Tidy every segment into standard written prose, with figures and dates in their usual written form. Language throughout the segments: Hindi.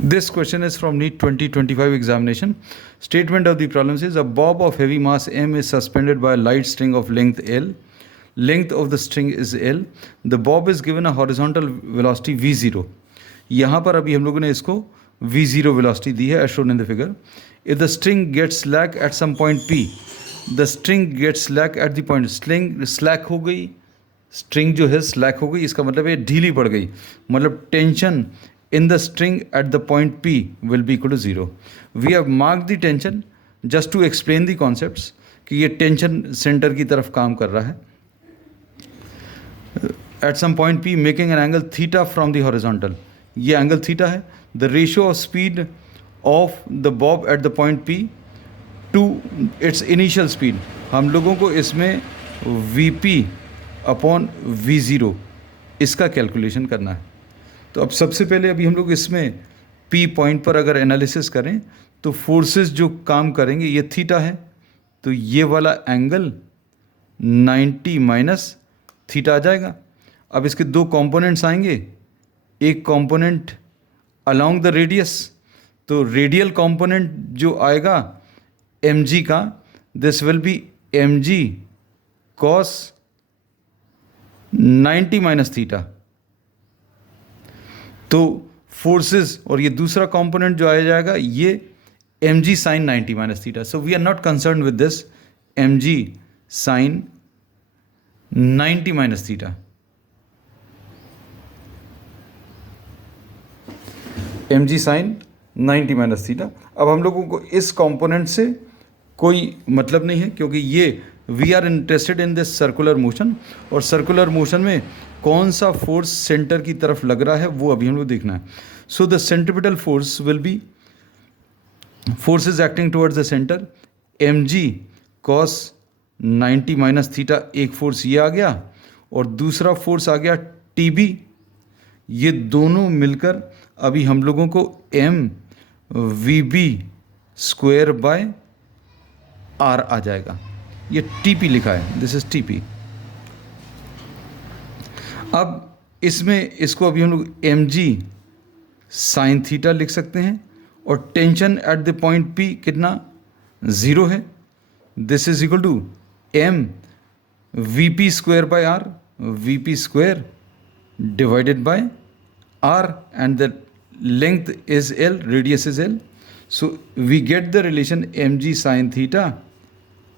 This question is from NEET 2025 examination. Statement of the problem says a bob of heavy mass m is suspended by a light string of length L. Length of the string is L. The bob is given a horizontal velocity v0. यहाँ पर अभी हम लोगों ने इसको v0 velocity दी है as shown in the figure. If the string gets slack at some point p, the string gets slack at the point string slack हो गई, string जो है slack हो गई, इसका मतलब ये ढीली पड़ गई, मतलब tension in the string at the point p will be equal to 0. We have marked the tension just to explain the concepts कि ये tension center की तरफ काम कर रहा है at some point p making an angle theta from the horizontal. ये angle theta है. The ratio of speed of the bob at the point p to its initial speed, हम लोगों को इसमें vp अपॉन v0 इसका कैलकुलेशन करना है. तो अब सबसे पहले अभी हम लोग इसमें P पॉइंट पर अगर एनालिसिस करें तो फोर्सेस जो काम करेंगे ये थीटा है, तो ये वाला एंगल 90 माइनस थीटा आ जाएगा. अब इसके दो कंपोनेंट्स आएंगे, एक कंपोनेंट अलोंग द रेडियस, तो रेडियल कंपोनेंट जो आएगा mg का, this will be mg cos 90 minus theta. तो फोर्सेस और ये दूसरा कंपोनेंट जो आ जाएगा ये mg sine 90 minus theta. So we are not concern with this mg sine 90 minus theta. mg sine 90 minus theta. अब हम लोगों को इस कंपोनेंट से कोई मतलब नहीं है क्योंकि ये we are interested in this circular motion, और सर्कुलर मोशन में कौन सा फोर्स सेंटर की तरफ लग रहा है वो अभी हम लोग देखना है. So the centripetal force will be forces acting towards the centre mg cos 90 minus theta. एक फोर्स ये आ गया और दूसरा फोर्स आ गया tb. ये दोनों मिलकर अभी हम लोगों को m vb square by r आ जाएगा. ये TP लिखा है, दिस इज TP. अब इसमें इसको अभी हम लोग mg साइन थीटा लिख सकते हैं, और tension at the point P कितना 0 है. This is equal to m vp square by r, vp square divided by r, and the length is l, radius is l. So we get the relation mg sine theta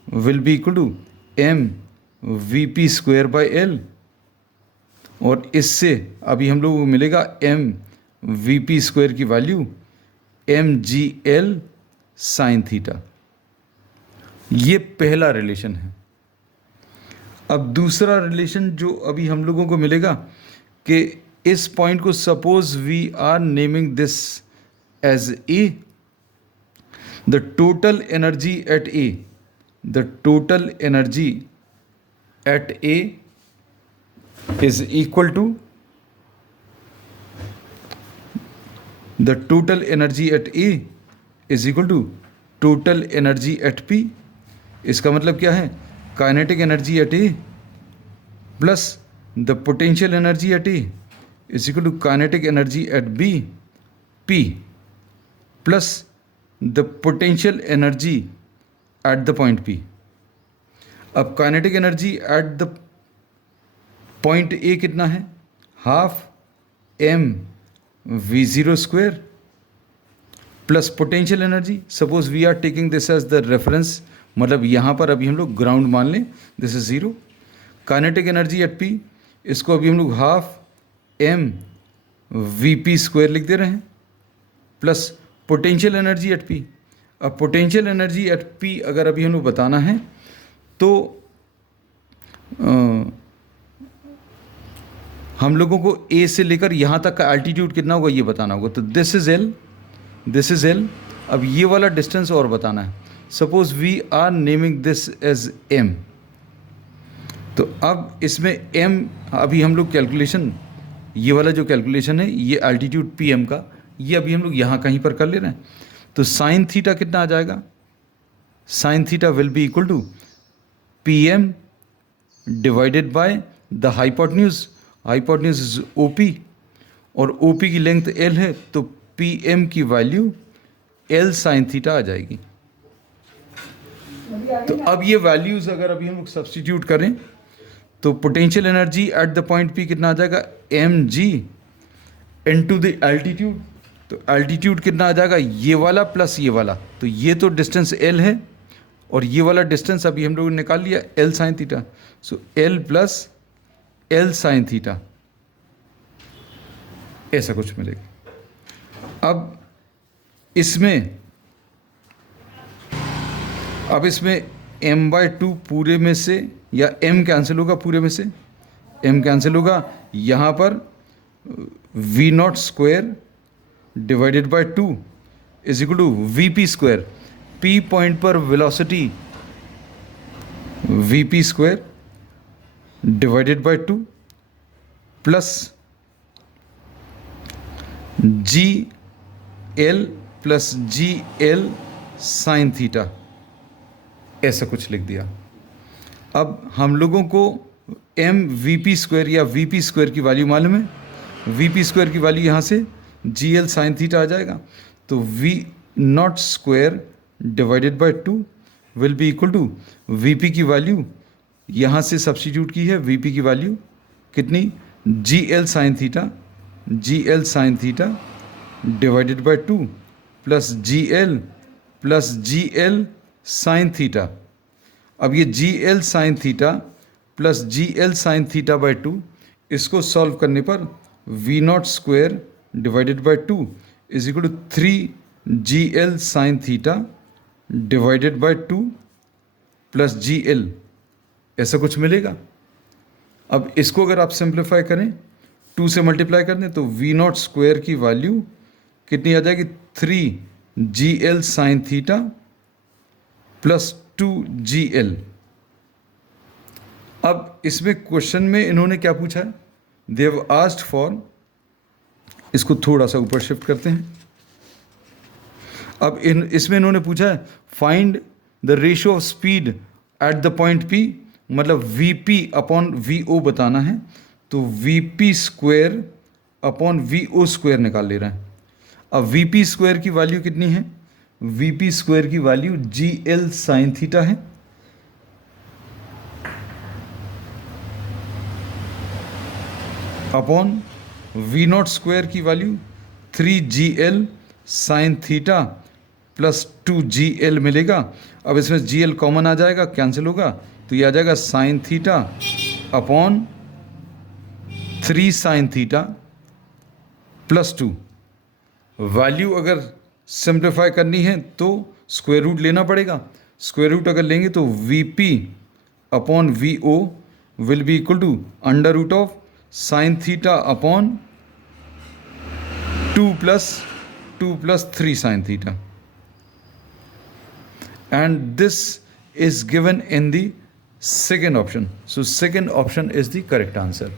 will be equal to m vp square by l, और इससे अभी हम लोगों को मिलेगा m vp स्क्वायर की वैल्यू mgl साइन थीटा. ये पहला रिलेशन है. अब दूसरा रिलेशन जो अभी हम लोगों को मिलेगा कि इस पॉइंट को suppose we are naming this as A, the total energy at A, the total energy at A is equal to the total energy at A is equal to total energy at P. इसका मतलब क्या है, kinetic energy at A plus the potential energy at A is equal to kinetic energy at B P plus the potential energy at the point P. अब kinetic energy at the point A कितना है, half m v0 square plus potential energy. Suppose we are taking this as the reference, मतलब यहाँ पर अभी हम लोग ग्राउंड मान लें, this is 0. Kinetic energy at p, इसको अभी हम लोग हाफ m vp स्क्वायर लिख दे रहे हैं, plus potential energy at p. अब पोटेंशियल एनर्जी एट p अगर अभी हम लोग बताना है तो हम लोगों को A से लेकर यहाँ तक का एल्टीट्यूड कितना होगा ये बताना होगा. तो this is L, this is L. अब ये वाला डिस्टेंस और बताना है. Suppose we are naming this as M. तो अब इसमें M अभी हम लोग कैलकुलेशन, ये वाला जो कैलकुलेशन है ये एल्टीट्यूड PM का, ये अभी हम लोग यहाँ कहीं पर कर ले रहे हैं. तो साइन थीटा कितना आ जाएगा, sine theta will be equal to PM divided by the hypotenuse. Hypotenuse is OP और OP की लेंथ L है, तो पी एम की वैल्यू एल साइन थीटा आ जाएगी। तो अब ये वैल्यूज अगर अभी हम लोग सब्सटीट्यूट करें तो potential energy at the point P कितना आ जाएगा, M G into the altitude. तो एल्टीट्यूड कितना आ जाएगा, ये वाला प्लस ये वाला, तो ये तो डिस्टेंस एल है और ये वाला डिस्टेंस अभी हम लोगों ने निकाल लिया L sine theta. So L plus L sine theta, ऐसा कुछ मिलेगा। अब इसमें m/2 पूरे में से, या m कैंसिल होगा पूरे में से, m कैंसिल होगा, यहाँ पर v0 square divided by 2 is equal to vp square. p point पर velocity vp square divided by 2 plus gl plus gl sine theta, ऐसा कुछ लिख दिया। अब हम लोगों को एम वी पी स्क्वायर या वी पी स्क्वायर की वैल्यू मालूम है। वी पी स्क्वायर की वैल्यू यहाँ से जी एल साइन थीटा आ जाएगा। तो V not square divided by 2 will be equal to V P की वैल्यू यहाँ से सब्स्टिट्यूट की है। वी पी की वैल्यू कितनी, G L sine theta, G L sine theta divided by 2 plus G L sine theta. अब ये G L sine theta plus G L sine theta by 2, इसको सॉल्व करने पर V not square divided by 2 is equal to 3 G L sine theta divided by 2 plus G L, ऐसा कुछ मिलेगा। अब इसको अगर आप सिंप्लीफाई करें, 2 से मल्टीप्लाई कर दें, तो वी नॉट स्क्वायर की वैल्यू कितनी आ जाएगी, 3 G L sine theta plus 2 G L. अब इसमें क्वेश्चन में इन्होंने क्या पूछा है, दे हैव आस्क्ड फॉर, इसको थोड़ा सा ऊपर शिफ्ट करते हैं। अब इसमें इन्होंने पूछा है find the ratio of speed at the point P, मतलब V P upon V O बताना है। तो V P square upon V O square निकाल ले रहे हैं। अब वी पी स्क्वायर की वैल्यू कितनी है, वी पी स्क्वायर की value G L sine theta है, अपॉन वी नॉट स्क्वायर की value 3 G L sine theta plus 2 G L मिलेगा। अब इसमें जी एल कॉमन आ जाएगा, कैंसिल होगा, तो ये आ जाएगा sine theta upon 3 sine theta plus 2। Value अगर सिंप्लीफाई करनी है तो स्क्वायर रूट लेना पड़ेगा। स्क्वायर रूट अगर लेंगे तो V P upon V O will be equal to under root of sine theta upon 2 plus 3 sine theta, and this is given in the second option. So second option is the correct answer.